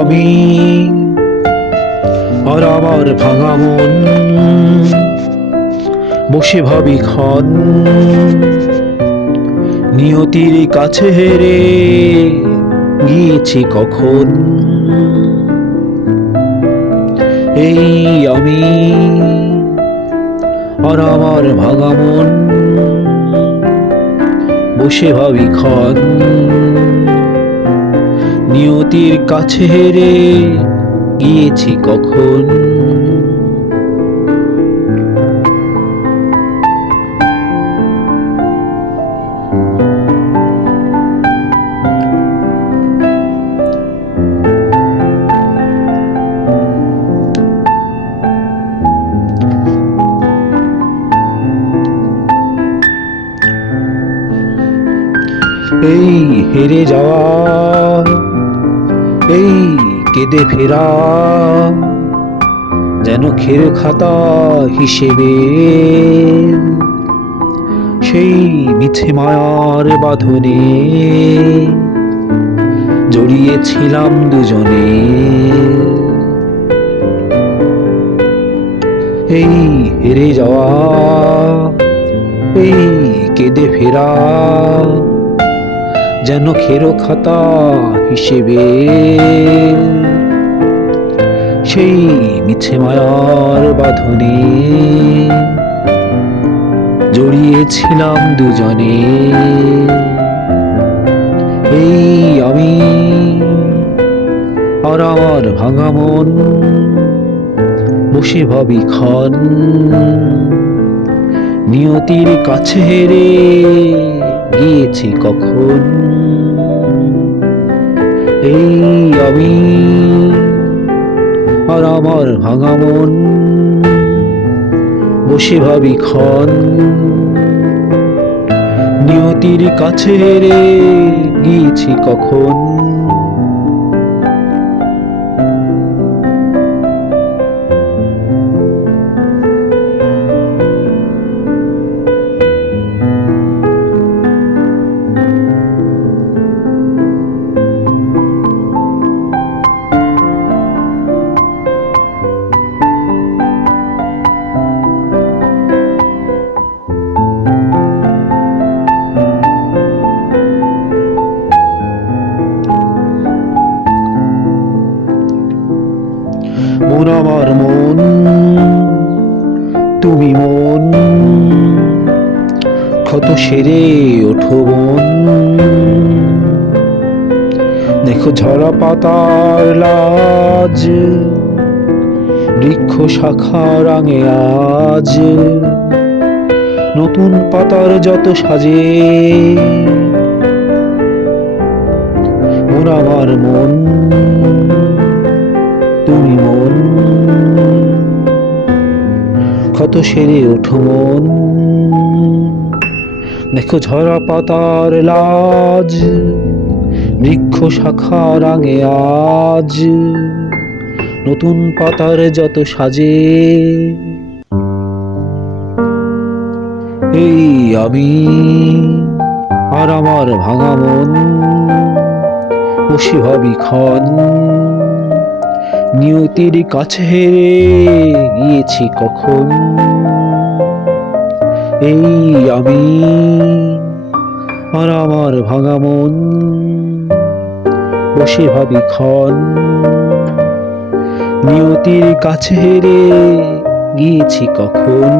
আমি আর আমার ভাঙা মন বসে ভাবি ক্ষণ নিয়তির কাছে হেরে গিয়েছি কখন। এই আমি আর আমার ভাঙা মন বসে ভাবি ক্ষণ নিয়তির কাছে হেরে গিয়েছি কখন। এই হেরে যাওয়া, এই কেঁদে ফেরা যেন খের খাতা হিসেবে সেই মিছে মায়ার বাঁধনে জড়িয়েছিলাম দুজনে। এই হেরে যাওয়া, এই কেঁদে ফেরা যেন খেরো খাতা হিসেবে সেই মিছে মায়ার বাঁধনে জড়িয়েছিলাম দুজনে। এই আমি আর আমার ভাঙা মন বসে ভাবি ক্ষণ নিয়তির কাছে হেরে গিয়েছি কখন। এই আমি আর আমার ভাঙা মন বসে ভাবি ক্ষণ নিয়তির কাছে হেরে গিয়েছি কখন। মন আমার মন, তুমি মন, ক্ষত সেরে ওঠো মন। দেখো ঝরা পাতার লাজ, বৃক্ষ শাখা রাঙে আজ, নতুন পাতার যত সাজে। মন আমার মন, তুমি মন, ক্ষত সেরে ওঠো মন। দেখো ঝরা পাতার লাজ, বৃক্ষ শাখা রাঙে আজ, নতুন পাতার যত সাজে। এই আমি আর আমার ভাঙা মন বসে ভাবি ক্ষণ নিয়তির কাছে হেরে গিয়েছি কখন। এই আমি আর আমার ভাঙা মন বসে ভাবি ক্ষণ নিয়তির কাছে হেরে গিয়েছি কখন।